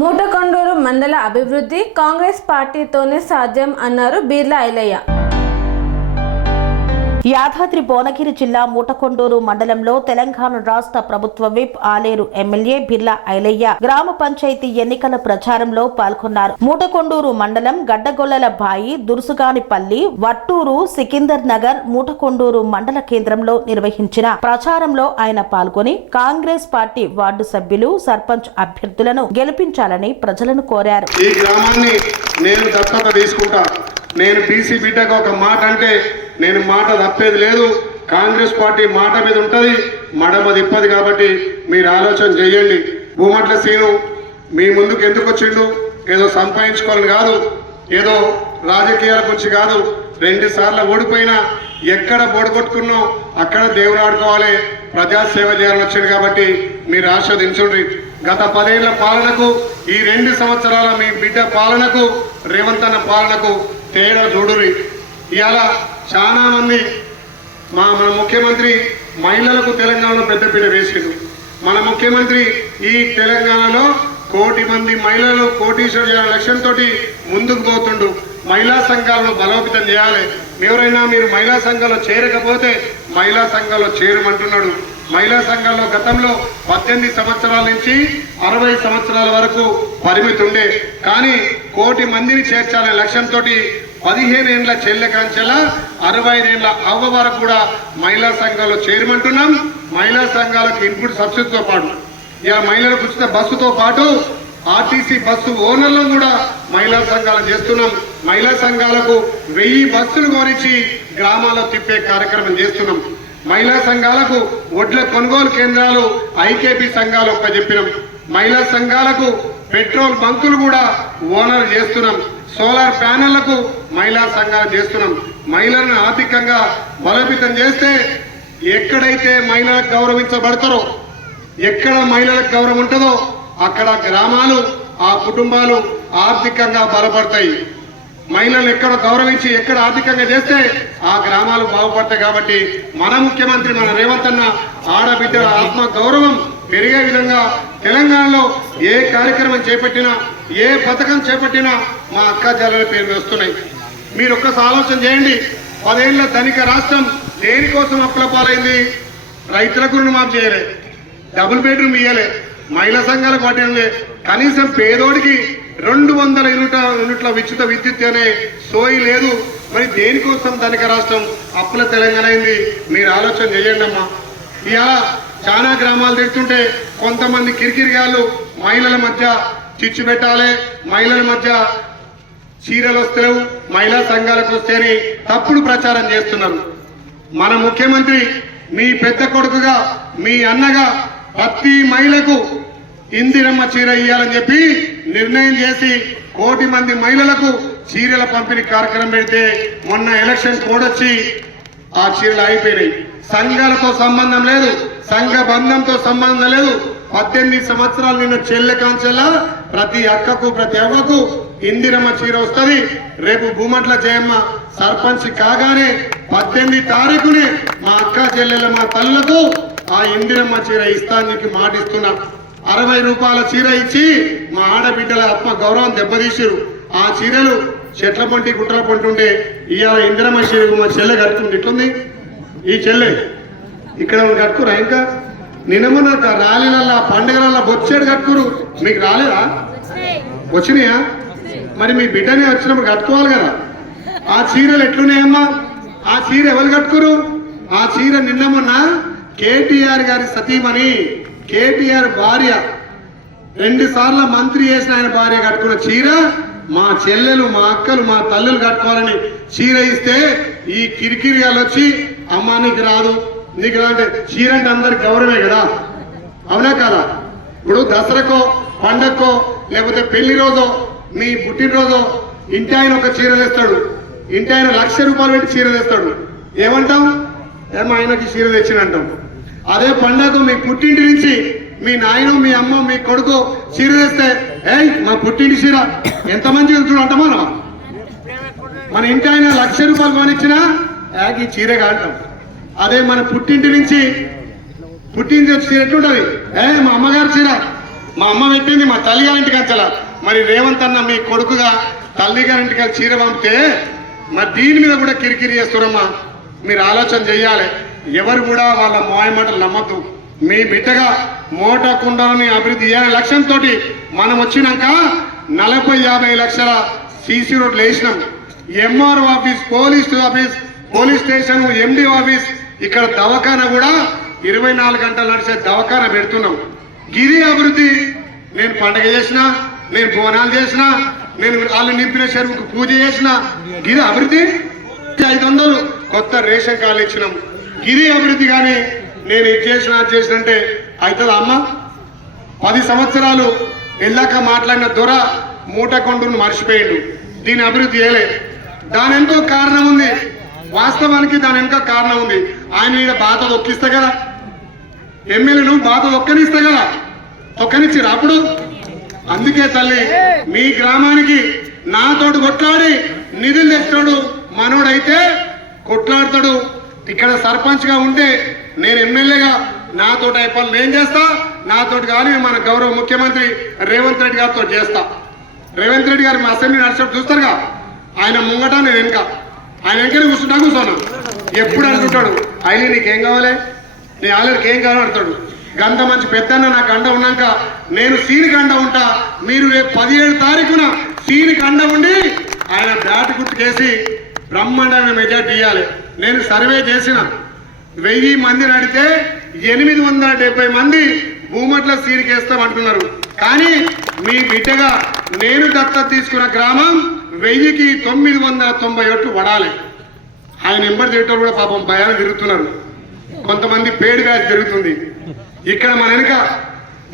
మూటకొండూరు మండల అభివృద్ధి కాంగ్రెస్ పార్టీతోనే సాధ్యం అన్నారు బీర్లా ఐలయ్య. యాదాద్రి భువనగిరి జిల్లా మూటకొండూరు మండలంలో తెలంగాణ రాష్ట్ర ప్రభుత్వ విప్ ఆలేరు ఎమ్మెల్యే బిర్లా ఐలయ్య గ్రామ పంచాయతీ ఎన్నికల ప్రచారంలో పాల్గొన్నారు. మూటకొండూరు మండలం గడ్డగొల్లల బాయి దురుసుగానిపల్లి వట్టూరు సికిందర్ నగర్ మూటకొండూరు మండల కేంద్రంలో నిర్వహించిన ప్రచారంలో ఆయన పాల్గొని కాంగ్రెస్ పార్టీ వార్డు సభ్యులు సర్పంచ్ అభ్యర్థులను గెలిపించాలని ప్రజలను కోరారు. ఈ గ్రామాన్ని నేను దత్తత తీసుకుంటా. నేను బీసీ బిడ్డకు ఒక మాట అంటే నేను మాట తప్పేది లేదు. కాంగ్రెస్ పార్టీ మాట మీద ఉంటుంది మడమ తిప్పది కాబట్టి మీరు ఆలోచన చేయండి. భూమట్ల సీను మీ ముందుకు ఎందుకు వచ్చిండు? ఏదో సంపాదించుకోవాలని కాదు ఏదో రాజకీయాల గురించి కాదు. రెండు సార్లు ఓడిపోయినా ఎక్కడ బోడగొట్టుకున్నాం అక్కడ దేవుడు ఆడుకోవాలి ప్రజాసేవ చేయాలని వచ్చింది కాబట్టి మీరు ఆస్వాదించుండ్రి గత పదేళ్ళ పాలనకు ఈ రెండు సంవత్సరాల మీ బిడ్డ పాలనకు రేవంత్ అన్న పాలనకు తేడా చూడురి ఇవాళ చాలా మంది మా మన ముఖ్యమంత్రి మహిళలకు తెలంగాణలో పెద్దపీట వేసిండు. మన ముఖ్యమంత్రి ఈ తెలంగాణలో కోటి మంది మహిళలు కోటీశ్వరు లక్ష్యంతో ముందుకు పోతుండు. మహిళా సంఘాలను బలోపేతం చేయాలి. ఎవరైనా మీరు మహిళా సంఘంలో చేరకపోతే మహిళా సంఘంలో చేరమంటున్నాడు. మహిళా సంఘాల్లో గతంలో పద్దెనిమిది సంవత్సరాల నుంచి అరవై సంవత్సరాల వరకు పరిమితి ఉండే. కానీ కోటి మందిని చేర్చాలనే లక్ష్యంతో పదిహేను ఏళ్ళ చెల్లె కంచెల అరవై ఏళ్ళ అవ్వ వరకు కూడా మహిళా సంఘాల్లో చేరమంటున్నాం. మహిళా సంఘాలకు ఇన్పుట్ సబ్సిడీతో పాటు. ఇలా మహిళలకు ఉచిత బస్సుతో పాటు ఆర్టీసీ బస్సు ఓనర్లను కూడా మహిళా సంఘాలు చేస్తున్నాం. మహిళా సంఘాలకు వెయ్యి బస్సులు కొనిచ్చి గ్రామాల్లో తిప్పే కార్యక్రమం చేస్తున్నాం. మహిళా సంఘాలకు వడ్ల కొనుగోలు కేంద్రాలు ఐకేపీ సంఘాలు ఒక్క చెప్పినాం మహిళా సంఘాలకు పెట్రోల్ బంకులు కూడా ఓనర్ చేస్తున్నాం. సోలార్ ప్యానెళ్ళకు మహిళా సంఘాలు చేస్తున్నాం. మహిళలను ఆర్థికంగా బలోపేతం చేస్తే ఎక్కడైతే మహిళలకు గౌరవించబడతారో ఎక్కడ మహిళలకు గౌరవం ఉంటుందో అక్కడ గ్రామాలు ఆ కుటుంబాలు ఆర్థికంగా బలపడతాయి. మహిళలను ఎక్కడ గౌరవించి ఎక్కడ ఆర్థికంగా చేస్తే ఆ గ్రామాలు బాగుపడతాయి కాబట్టి మన ముఖ్యమంత్రి మన రేవంత్ అన్న ఆడబిడ్డల ఆత్మ గౌరవం పెరిగే విధంగా తెలంగాణలో ఏ కార్యక్రమం చేపట్టినా ఏ పథకం చేపట్టినా మా అక్క జల్లల పేరు వస్తున్నాయి. మీరు ఒక్కసారి ఆలోచన చేయండి. పదేళ్ళ ధనిక రాష్ట్రం దేనికోసం అప్పుల పాలైంది రైతులకు రుణమాఫ్ చేయలే. డబుల్ బెడ్రూమ్ ఇయ్యలే. మహిళా సంఘాలకు పట్టింది కనీసం పేదోడికి రెండు వందల యూనిట్ యూనిట్ల విద్యుత్ విద్యుత్ అనే సోయి లేదు. మరి దేనికోసం ధనిక రాష్ట్రం అప్పుల తెలంగాణ అయింది? మీరు ఆలోచన చేయండి అమ్మా. ఇలా చాలా గ్రామాలు తెచ్చుంటే కొంతమంది కిరికిరిగాళ్ళు మహిళల మధ్య చిచ్చు పెట్టాలి. మహిళల మధ్య చీరలు వస్తలేవు మహిళా సంఘాలకు వస్తేనే తప్పుడు ప్రచారం చేస్తున్నారు. మన ముఖ్యమంత్రి మీ పెద్ద కొడుకుగా మీ అన్నగా ప్రతి మహిళకు ఇందిరమ్మ చీర ఇయ్యాలని చెప్పి నిర్ణయం చేసి కోటి మంది మహిళలకు చీరల పంపిణీ కార్యక్రమం పెడితే మొన్న ఎలక్షన్ కోడ్ వచ్చి ఆ చీరలు అయిపోయినాయి సంఘాలతో సంబంధం లేదు సంఘ బంధంతో సంబంధం లేదు. పద్దెనిమిది సంవత్సరాలు నిన్న చెల్లె కాంచెల్లా ప్రతి అక్కకు ప్రతి అవ్వకు ఇందిరమ్మ చీర వస్తుంది. రేపు భూమట్ల జయమ్మ సర్పంచ్ కాగానే పద్దెనిమిది తారీఖునే మా అక్క చెల్లెల మా తల్లకు ఆ ఇందిరమ్మ చీర ఇస్తానికి మాటిస్తున్నా అరవై రూపాయల చీర ఇచ్చి మా ఆడబిడ్డల ఆత్మ గౌరవం దెబ్బతీసిరు. ఆ చీరలు చెట్ల పంటి గుట్టల పంటి ఉంటే ఇవాళ ఇందిరమ్మ చీర మా చెల్లె కట్టుకుంది. ఇట్లుంది ఈ చెల్లె ఇక్కడ కట్టుకురా ఇంకా? నిన్నమన్న ర్యాలీలల్లా పండుగలల్లా బొచ్చేడు కట్టుకురు. మీకు రాలేదా? వచ్చినాయా? మరి మీ బిడ్డనే వచ్చినప్పుడు కట్టుకోవాలి కదా? ఆ చీరలు ఎట్లున్నాయమ్మా? ఆ చీర ఎవరు కట్టుకురు? ఆ చీర నిన్న మొన్న కేటీఆర్ గారి సతీమణి కేటీఆర్ భార్య. రెండు సార్లు మంత్రి చేసిన ఆయన భార్య కట్టుకున్న చీర మా చెల్లెలు మా అక్కలు మా తల్లులు కట్టుకోవాలని చీర ఇస్తే ఈ కిరికిరియాలు వచ్చి అమ్మ నీకు రాదు. నీకు ఇలాంటి అంటే చీర అంటే అందరికి గౌరవమే కదా? అవునా కదా? ఇప్పుడు దసరాకో పండక్కో లేకపోతే పెళ్ళి రోజో మీ పుట్టినరోజు ఇంటి ఆయన ఒక చీర తెస్తాడు ఇంటి ఆయన లక్ష రూపాయలు పెట్టి చీర తెస్తాడు ఏమంటాం? ఏమో ఆయనకి చీర తెచ్చినంటాం. అదే పండగ మీ పుట్టింటి నుంచి మీ నాయన మీ అమ్మ మీ కొడుకు చీర తెస్తే ఏయ్ మా పుట్టింటి చీర ఎంతమంది వెళ్తున్నాడు అంటామా? మనం? మన ఇంటి ఆయన లక్ష రూపాయలు కొనిచ్చినా యాగి చీర కాంటాం అదే మన పుట్టింటి నుంచి పుట్టింటి వచ్చి చీర ఎట్లుంటది? ఏ మా అమ్మగారి చీర. మా అమ్మ పెట్టింది మా తల్లి గారింటికి అంచల. మరి రేవంత్ అన్న మీ కొడుకుగా తల్లి గారింటికి చీర పంపితే మరి దీని మీద కూడా కిరికిరి చేస్తురమ్మా మీరు ఆలోచన చెయ్యాలి ఎవరు కూడా వాళ్ళ మాయ మాటలు నమ్మద్దు. మీ బిడ్డగా మోటకుండాలని అభివృద్ధి చేయాలనే లక్ష్యంతో మనం వచ్చినాక నలభై యాభై లక్షల సీసీ రోడ్లు వేసినాం. MRO office police office police station MD office ఇక్కడ దవాఖాన కూడా ఇరవై నాలుగు గంటలు నడిచే దవాఖాన పెడుతున్నాం. గిరి అభివృద్ధి నేను పండగ చేసిన నేను బోనాలు చేసిన నేను వాళ్ళు నింపిన చెరువుకు పూజ చేసిన గిరి అభివృద్ధి ఐదు వందలు కొత్త రేషన్ కార్డు ఇచ్చినాం. గిరి అభివృద్ధి కానీ నేను ఇది చేసిన అది చేసిన అంటే అవుతుందా అమ్మ? పది సంవత్సరాలు వెళ్ళాక మాట్లాడిన దొర మూటకొండను మర్చిపోయిండు. దీని అభివృద్ధి చేయలే. దాని ఎంతో కారణం ఉంది. వాస్తవానికి దాని వెనుక కారణం ఉంది. ఆయన మీద బాధ ఒక్కిస్తా కదా. ఎమ్మెల్యేను బాధ ఒక్కనిస్తా కదా. ఒక్కనిచ్చి అప్పుడు అందుకే తల్లి మీ గ్రామానికి నాతోటి కొట్లాడి నిధులు తెస్తాడు మనోడైతే కొట్లాడతాడు. ఇక్కడ సర్పంచ్గా ఉంటే నేను ఎమ్మెల్యేగా నాతోటి అయి పనులు ఏం చేస్తా నాతోటి కానీ మన గౌరవ ముఖ్యమంత్రి రేవంత్ రెడ్డి గారితో చేస్తా. రేవంత్ రెడ్డి గారు మా అసెంబ్లీ నడిచినప్పుడు చూస్తారుగా ఆయన ముంగట నేను వెనుక. ఆయన వెనకనే కూర్చుంటా కూర్చోను? ఎప్పుడు అంటుంటాడు అయినా నీకేం కావాలి? నీ ఆలరికి ఏం కావాలి అంటాడు గంత మంచి పెద్దన్న నాకు అండ ఉన్నాక నేను సీనికి అండ ఉంటా. మీరు రేపు పదిహేడు తారీఖున సీనికి అండ ఉండి ఆయన బ్యాట్ గుర్తుకేసి బ్రహ్మాండమైన మెజార్టీ ఇవ్వాలి నేను సర్వే చేసిన. వెయ్యి మంది నడితే ఎనిమిది వందల డెబ్బై మంది భూమట్ల సీరికేస్తాం అంటున్నారు. కానీ మీ బిడ్డగా నేను దత్త తీసుకున్న గ్రామం వెయ్యికి తొమ్మిది వందల తొంభై ఒకటి వడాలి ఆయన ఎంబడి తిట్టలు కూడా పాపం భయాన్ని తిరుగుతున్నారు. కొంతమంది పేడుగా జరుగుతుంది. ఇక్కడ మన వెనుక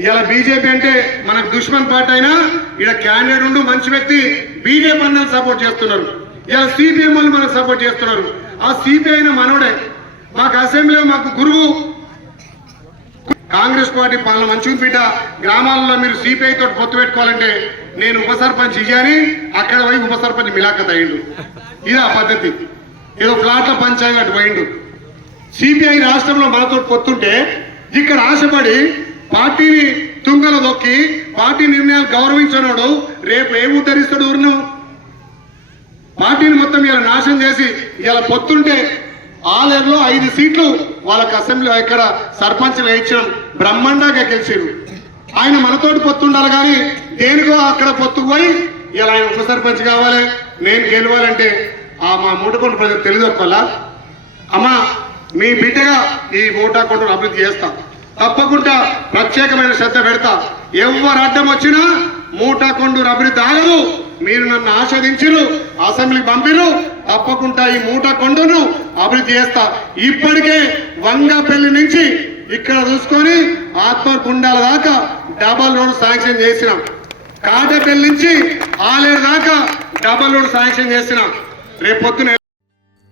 ఇలా బీజేపీ అంటే మనకు దుష్మన్ పార్టీ అయినా ఇక్కడ క్యాండిడేట్ ఉండు మంచి వ్యక్తి బీజేపీ అన్నది సపోర్ట్ చేస్తున్నారు. ఇలా సిపిఎం వాళ్ళు మనకు సపోర్ట్ చేస్తున్నారు. ఆ సిపిఐ అయిన మనోడే మాకు అసెంబ్లీలో మాకు గురువు. కాంగ్రెస్ పార్టీ పాలన మంచిగా బిడ్డ. గ్రామాల్లో మీరు సిపిఐ తోటి పొత్తు పెట్టుకోవాలంటే నేను ఉప సర్పంచ్ ఇయ్యాని అక్కడ పోయి ఉప సర్పంచ్ మిలాఖత్ అయ్యిండు. ఇది ఆ పద్ధతి. ఏదో ఫ్లాట్ల పంచాయతీ అటు పోయిండు. సిపిఐ రాష్ట్రంలో మనతో పొత్తుంటే ఇక్కడ ఆశపడి పార్టీని తుంగల దొక్కి పార్టీ నిర్ణయాలు గౌరవించినోడు రేపు ఏం ఉద్ధరిస్తాడు ఊరిను? పార్టీని మొత్తం ఇలా నాశనం చేసి ఇలా పొత్తుంటే ఆలేరులో ఐదు సీట్లు వాళ్ళకి అసెంబ్లీ ఇక్కడ సర్పంచ్ ఇచ్చిన బ్రహ్మాండంగా గెలిచారు ఆయన మనతోటి పొత్తుండాలి కానీ దేనికో అక్కడ పొత్తుకు పోయి ఇలా ఆయన ఉప సర్పంచ్ కావాలి నేను గెలవాలంటే ఆ మా మూటకొండ ప్రజలు తెలియదొక్కలా అమ్మా మీ బిడ్డగా ఈ మూటాకొండను అభివృద్ధి చేస్తా. తప్పకుండా ప్రత్యేకమైన శ్రద్ధ పెడతా. ఎవరు అడ్డం వచ్చినా మూటాకొండూరు అభివృద్ధి ఆగదు మీరు నన్ను ఆస్వాదించరు అసెంబ్లీకి పంపిరు తప్పకుండా ఈ మూటకొండను అభివృద్ధి చేస్తా. ఇప్పటికే వంగపల్లి నుంచి ఇక్కడ చూసుకొని ఆత్మగుండాల దాకా డబల్ రోడ్ శాంక్షన్ చేసినాం. కాటపల్లి నుంచి ఆలేరు దాకా డబల్ రోడ్ శాంక్షన్ చేసినాం. రేపు